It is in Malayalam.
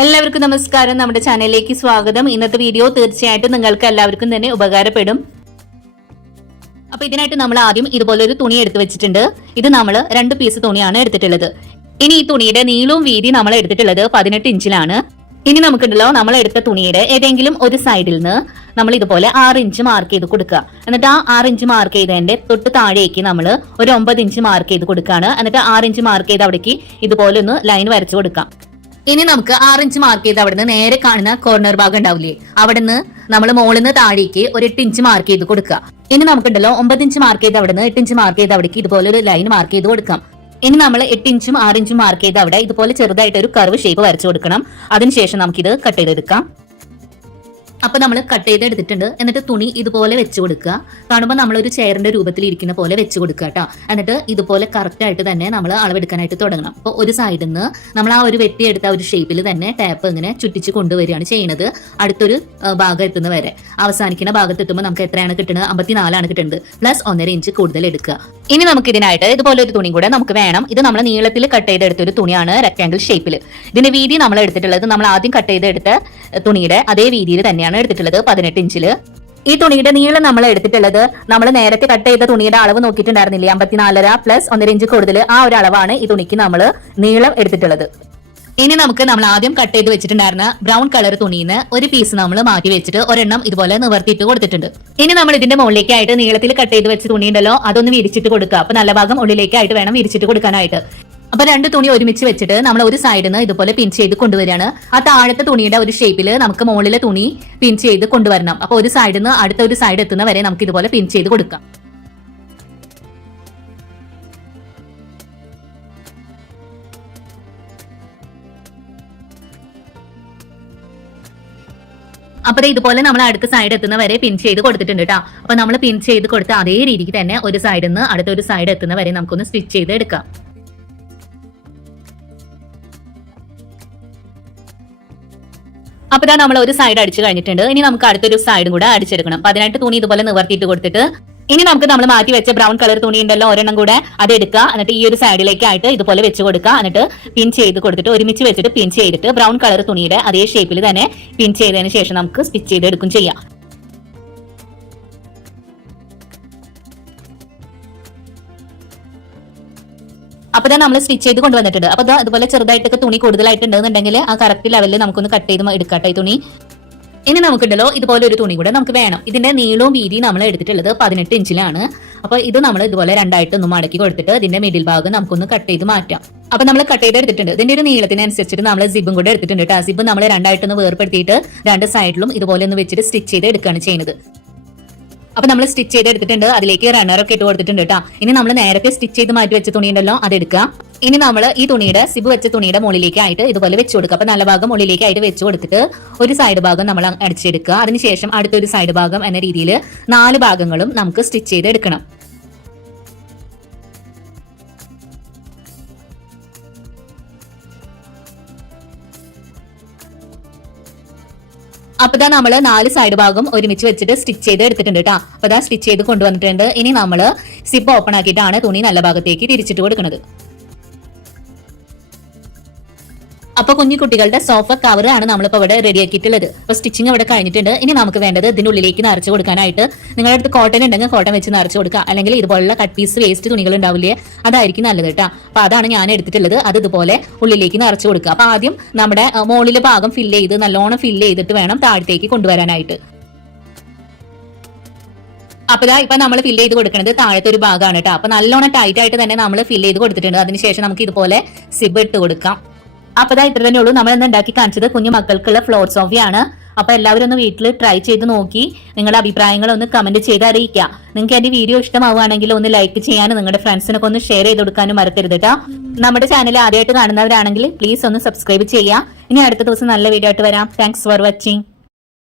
എല്ലാവർക്കും നമസ്കാരം. നമ്മുടെ ചാനലിലേക്ക് സ്വാഗതം. ഇന്നത്തെ വീഡിയോ തീർച്ചയായിട്ടും നിങ്ങൾക്ക് എല്ലാവർക്കും തന്നെ ഉപകാരപ്പെടും. അപ്പൊ ഇതിനായിട്ട് നമ്മൾ ആദ്യം ഇതുപോലെ ഒരു തുണി എടുത്തു വെച്ചിട്ടുണ്ട്. ഇത് നമ്മൾ രണ്ട് പീസ് തുണിയാണ് എടുത്തിട്ടുള്ളത്. ഇനി ഈ തുണിയുടെ നീളവും വീതി നമ്മൾ എടുത്തിട്ടുള്ളത് പതിനെട്ട് ഇഞ്ചിലാണ്. ഇനി നമുക്കുണ്ടല്ലോ നമ്മൾ എടുത്ത തുണിയുടെ ഏതെങ്കിലും ഒരു സൈഡിൽ നിന്ന് നമ്മൾ ഇതുപോലെ ആറ് ഇഞ്ച് മാർക്ക് ചെയ്ത് കൊടുക്കുക. എന്നിട്ട് ആ ആറ് ഇഞ്ച് മാർക്ക് ചെയ്തതിന്റെ തൊട്ട് താഴേക്ക് നമ്മൾ ഒരു ഒമ്പത് ഇഞ്ച് മാർക്ക് ചെയ്ത് കൊടുക്കുകയാണ്. എന്നിട്ട് ആറ് ഇഞ്ച് മാർക്ക് ചെയ്ത് അവിടേക്ക് ഇതുപോലെ ഒന്ന് ലൈൻ വരച്ചു കൊടുക്കാം. ഇനി നമുക്ക് ആറ് ഇഞ്ച് മാർക്ക് ചെയ്ത് അവിടുന്ന് നേരെ കാണുന്ന കോർണർ ഭാഗം ഉണ്ടാവില്ലേ? അവിടുന്ന് നമ്മൾ മുകളിൽ നിന്ന് താഴേക്ക് ഒരു എട്ട് ഇഞ്ച് മാർക്ക് ചെയ്ത് കൊടുക്കുക. ഇനി നമുക്കുണ്ടല്ലോ ഒമ്പത് ഇഞ്ച് മാർക്ക് ചെയ്ത് അവിടുന്ന് എട്ട് ഇഞ്ച് മാർക്ക് ചെയ്ത് അവിടേക്ക് ഇതുപോലെ ഒരു ലൈൻ മാർക്ക് ചെയ്ത് കൊടുക്കാം. ഇനി നമ്മൾ എട്ട് ഇഞ്ചും ആറ് ഇഞ്ചും മാർക്ക് ചെയ്ത് അവിടെ ഇതുപോലെ ചെറുതായിട്ട് ഒരു കർവ് ഷേപ്പ് വരച്ചു കൊടുക്കണം. അതിനുശേഷം നമുക്കിത് കട്ട് ചെയ്തെടുക്കാം. അപ്പൊ നമ്മൾ കട്ട് ചെയ്ത് എടുത്തിട്ടുണ്ട്. എന്നിട്ട് തുണി ഇതുപോലെ വെച്ച് കൊടുക്കുക. കാണുമ്പോൾ ഒരു ചെയറിന്റെ രൂപത്തിൽ ഇരിക്കുന്ന പോലെ വെച്ച് കൊടുക്കുക കേട്ടോ. എന്നിട്ട് ഇതുപോലെ കറക്റ്റ് ആയിട്ട് തന്നെ നമ്മൾ അളവെടുക്കാനായിട്ട് തുടങ്ങണം. അപ്പോൾ ഒരു സൈഡിൽ നിന്ന് നമ്മൾ ആ ഒരു വെട്ടിയെടുത്ത ഒരു ഷേപ്പിൽ തന്നെ ടാപ്പ് ഇങ്ങനെ ചുറ്റിച്ച് കൊണ്ടുവരികയാണ് ചെയ്യുന്നത് അടുത്തൊരു ഭാഗം എത്തുന്ന വരെ. അവസാനിക്കുന്ന ഭാഗത്ത് എത്തുമ്പോൾ നമുക്ക് എത്രയാണ് കിട്ടുന്നത്? അമ്പത്തിനാലാണ് കിട്ടുന്നത്. പ്ലസ് ഒന്നര ഇഞ്ച് കൂടുതൽ എടുക്കുക. ഇനി നമുക്ക് ഇതിനായിട്ട് ഇതുപോലെ ഒരു തുണി കൂടെ നമുക്ക് വേണം. ഇത് നമ്മൾ നീളത്തിൽ കട്ട് ചെയ്തെടുത്ത ഒരു തുണിയാണ് റെക്ടാങ്കിൾ ഷേപ്പിൽ ഇതിന്റെ വീതി നമ്മൾ എടുത്തിട്ടുള്ളത് നമ്മൾ ആദ്യം കട്ട് ചെയ്തെടുത്ത തുണിയുടെ അതേ വീതിയിൽ തന്നെയാണ് എടുത്തിട്ടുള്ളത് പതിനെട്ട് ഇഞ്ചിൽ ഈ തുണിയുടെ നീളം നമ്മൾ എടുത്തിട്ടുള്ളത് നമ്മൾ നേരത്തെ കട്ട് ചെയ്ത തുണിയുടെ അളവ് നോക്കിയിട്ടുണ്ടായിരുന്നില്ലേ? അമ്പത്തിനാലര പ്ലസ് ഒന്നര ഇഞ്ച് കൂടുതൽ ആ ഒരു അളവാണ് ഈ തുണിക്ക് നമ്മൾ നീളം എടുത്തിട്ടുള്ളത്. ഇനി നമുക്ക് നമ്മൾ ആദ്യം കട്ട് ചെയ്ത് വെച്ചിട്ടുണ്ടായിരുന്ന ബ്രൗൺ കളർ തുണിന്ന് ഒരു പീസ് നമ്മൾ മാറ്റി വെച്ചിട്ട് ഒരെണ്ണം ഇതുപോലെ നിവർത്തിയിട്ട് കൊടുത്തിട്ടുണ്ട്. ഇനി നമ്മൾ ഇതിന്റെ മുകളിലേക്കായിട്ട് നീളത്തിൽ കട്ട് ചെയ്ത് വെച്ച തുണി ഉണ്ടല്ലോ അതൊന്ന് വിരിച്ചിട്ട് കൊടുക്കുക. അപ്പൊ നല്ല ഭാഗം ഉള്ളിലേക്കായിട്ട് വേണം വിരിച്ചിട്ട് കൊടുക്കാനായിട്ട്. അപ്പൊ രണ്ട് തുണി ഒരുമിച്ച് വെച്ചിട്ട് നമ്മൾ ഒരു സൈഡിൽ നിന്ന് ഇതുപോലെ പിൻ ചെയ്ത് കൊണ്ടുവരികയാണ്. ആ താഴത്തെ തുണിയുടെ ഒരു ഷേപ്പിൽ നമുക്ക് മുകളിലെ തുണി പിൻ ചെയ്ത് കൊണ്ടുവരണം. അപ്പൊ ഒരു സൈഡിൽ നിന്ന് അടുത്ത ഒരു സൈഡ് എത്തുന്ന വരെ നമുക്ക് ഇതുപോലെ പിൻ ചെയ്ത് കൊടുക്കാം. അപ്പൊ ഇതുപോലെ നമ്മൾ അടുത്ത സൈഡ് എത്തുന്ന വരെ പിൻ ചെയ്ത് കൊടുത്തിട്ടുണ്ട് കേട്ടോ അപ്പൊ നമ്മൾ പിൻ ചെയ്ത് കൊടുത്ത അതേ രീതിക്ക് തന്നെ ഒരു സൈഡിൽ നിന്ന് അടുത്ത ഒരു സൈഡ് എത്തുന്ന വരെ നമുക്കൊന്ന് സ്റ്റിച്ച് ചെയ്ത് എടുക്കാം. അപ്പൊ ഇതാ നമ്മൾ ഒരു സൈഡ് അടിച്ചു കഴിഞ്ഞിട്ടുണ്ട്. ഇനി നമുക്ക് അടുത്തൊരു സൈഡും കൂടെ അടിച്ചെടുക്കണം. അപ്പൊ അതിനായിട്ട് തുണി ഇതുപോലെ നിവർത്തിയിട്ട് കൊടുത്തിട്ട് ഇനി നമുക്ക് നമ്മൾ മാറ്റി വെച്ച ബ്രൗൺ കളർ തുണി ഉണ്ടല്ലോ ഒരെണ്ണം കൂടെ അത് എടുക്കുക. എന്നിട്ട് ഈ ഒരു സൈഡിലേക്കായിട്ട് ഇതുപോലെ വെച്ച് കൊടുക്കുക. എന്നിട്ട് പിൻ ചെയ്ത് കൊടുത്തിട്ട് ഒരുമിച്ച് വെച്ചിട്ട് പിൻ ചെയ്തിട്ട് ബ്രൗൺ കളർ തുണിയുടെ അതേ ഷേപ്പിൽ തന്നെ പിൻ ചെയ്തതിന് ശേഷം നമുക്ക് സ്റ്റിച്ച് ചെയ്ത് എടുക്കും ചെയ്യാം. അപ്പൊ തന്നെ നമ്മൾ സ്റ്റിച്ച് ചെയ്ത് കൊണ്ടുവന്നിട്ടുണ്ട്. അപ്പൊ ദാ അതുപോലെ ചെറുതായിട്ടൊക്കെ തുണി കൂടുതലായിട്ടുണ്ടെന്നുണ്ടെങ്കിൽ ആ കറക്റ്റ് ലെവലിൽ നമുക്കൊന്ന് കട്ട് ചെയ്ത് എടുക്കട്ടെ ഈ തുണി. ഇനി നമുക്കുണ്ടല്ലോ ഇതുപോലെ ഒരു തുണി കൂടെ നമുക്ക് വേണം. ഇതിന്റെ നീളവും വീതിയും നമ്മൾ എടുത്തിട്ടുള്ളത് പതിനെട്ട് ഇഞ്ചിലാണ്. അപ്പൊ ഇത് നമ്മൾ ഇതുപോലെ രണ്ടായിട്ട് ഒന്ന് മടക്കി കൊടുത്തിട്ട് ഇതിന്റെ മിഡിൽ ഭാഗം നമുക്കൊന്ന് കട്ട് ചെയ്ത് മാറ്റാം. അപ്പൊ നമ്മൾ കട്ട് ചെയ്ത് എടുത്തിട്ടുണ്ട്. ഇതിന്റെ ഒരു നീളത്തിനനുസരിച്ചിട്ട് നമ്മൾ സിബും കൂടെ എടുത്തിട്ടുണ്ട് കേട്ടോ സിബ് നമ്മൾ രണ്ടായിട്ട് ഒന്ന് വേർപ്പെടുത്തിയിട്ട് രണ്ട് സൈഡിലും ഇതുപോലെ ഒന്ന് വെച്ചിട്ട് സ്റ്റിച്ച് ചെയ്ത് എടുക്കുകയാണ് ചെയ്യുന്നത്. അപ്പൊ നമ്മൾ സ്റ്റിച്ച് ചെയ്ത് എടുത്തിട്ടുണ്ട്. അതിലേക്ക് റണ്ണറൊക്കെ ഇട്ട് കൊടുത്തിട്ടുണ്ട് കേട്ടോ ഇനി നമ്മൾ നേരത്തെ സ്റ്റിച്ച് ചെയ്ത് മാറ്റി വെച്ച തുണി ഉണ്ടല്ലോ അത് എടുക്കുക. ഇനി നമ്മൾ ഈ തുണിയുടെ സിബ് വെച്ച തുണിയുടെ മുകളിലേക്ക് ആയിട്ട് ഇതുപോലെ വെച്ച് കൊടുക്കുക. അപ്പൊ നല്ല ഭാഗം മുകളിലേക്ക് ആയിട്ട് വെച്ച് കൊടുത്തിട്ട് ഒരു സൈഡ് ഭാഗം നമ്മൾ അടിച്ചെടുക്കുക. അതിനുശേഷം അടുത്തൊരു സൈഡ് ഭാഗം എന്ന രീതിയിൽ നാല് ഭാഗങ്ങളും നമുക്ക് സ്റ്റിച്ച് ചെയ്ത് എടുക്കണം. അപ്പൊ ഇതാ നമ്മൾ നാല് സൈഡ് ഭാഗം ഒരുമിച്ച് വെച്ചിട്ട് സ്റ്റിച്ച് ചെയ്ത് എടുത്തിട്ടുണ്ട് കേട്ടോ അപ്പൊ ഇതാ സ്റ്റിച്ച് ചെയ്ത് കൊണ്ടുവന്നിട്ടുണ്ട്. ഇനി നമ്മൾ സിപ്പ് ഓപ്പൺ ആക്കിയിട്ടാണ് തുണി നല്ല ഭാഗത്തേക്ക് തിരിച്ചിട്ട് കൊടുക്കുന്നത്. അപ്പൊ കുഞ്ഞു കുട്ടികളുടെ സോഫ കവർ ആണ് നമ്മളിപ്പോ ഇവിടെ റെഡിയാക്കിയിട്ടുള്ളത് അപ്പൊ സ്റ്റിച്ചിങ് ഇവിടെ കഴിഞ്ഞിട്ടുണ്ട്. ഇനി നമുക്ക് വേണ്ടത് ഇതിന്റെ ഉള്ളിലേക്ക് നിറച്ച് കൊടുക്കാനായിട്ട്. നിങ്ങളുടെ അടുത്ത് കോട്ടൺ ഉണ്ടെങ്കിൽ കോട്ടൺ വെച്ച് നിറച്ച് കൊടുക്കുക. അല്ലെങ്കിൽ ഇതുപോലുള്ള കട്ട് പീസ് വേസ്റ്റ് തുണികൾ ഉണ്ടാവില്ലേ അതായിരിക്കും നല്ലത് കേട്ടോ. അപ്പൊ അതാണ് ഞാൻ എടുത്തിട്ടുള്ളത്. അത് ഇതുപോലെ ഉള്ളിലേക്ക് നിറച്ച് കൊടുക്കുക. അപ്പൊ ആദ്യം നമ്മുടെ മുകളിലെ ഭാഗം ഫില്ല് ചെയ്ത് നല്ലോണം ഫില്ല് ചെയ്തിട്ട് വേണം താഴത്തേക്ക് കൊണ്ടുവരാനായിട്ട്. അപ്പൊ ഇപ്പൊ നമ്മൾ ഫില്ല് ചെയ്ത് കൊടുക്കുന്നത് താഴത്തെ ഒരു ഭാഗമാണ് കേട്ടോ. അപ്പൊ നല്ലോണം ടൈറ്റ് ആയിട്ട് തന്നെ നമ്മൾ ഫില്ല് ചെയ്ത് കൊടുത്തിട്ടുണ്ട്. അതിനുശേഷം നമുക്ക് ഇതുപോലെ സിബ് ഇട്ട് കൊടുക്കാം. അപ്പൊ ഇതാ തന്നെ ഉള്ളൂ നമ്മൾ ഇന്ന് ഉണ്ടാക്കി കാണിച്ചത് കുഞ്ഞു മക്കൾക്കുള്ള ഫ്ലോർ സോഫിയാണ് അപ്പൊ എല്ലാവരും ഒന്ന് വീട്ടിൽ ട്രൈ ചെയ്ത് നോക്കി. നിങ്ങളുടെ അഭിപ്രായങ്ങൾ ഒന്ന് കമന്റ് ചെയ്ത് അറിയിക്കുക. നിങ്ങൾക്ക് എന്റെ വീഡിയോ ഇഷ്ടമാവുകയാണെങ്കിൽ ഒന്ന് ലൈക്ക് ചെയ്യാനും നിങ്ങളുടെ ഫ്രണ്ട്സിനൊക്കെ ഒന്ന് ഷെയർ ചെയ്ത് കൊടുക്കാനും മറക്കരുത് കേട്ടോ നമ്മുടെ ചാനൽ ആദ്യമായിട്ട് കാണുന്നവരാണെങ്കിൽ പ്ലീസ് ഒന്ന് സബ്സ്ക്രൈബ് ചെയ്യുക. ഇനി അടുത്ത ദിവസം നല്ല വീഡിയോ ആയിട്ട് വരാം. Thanks for watching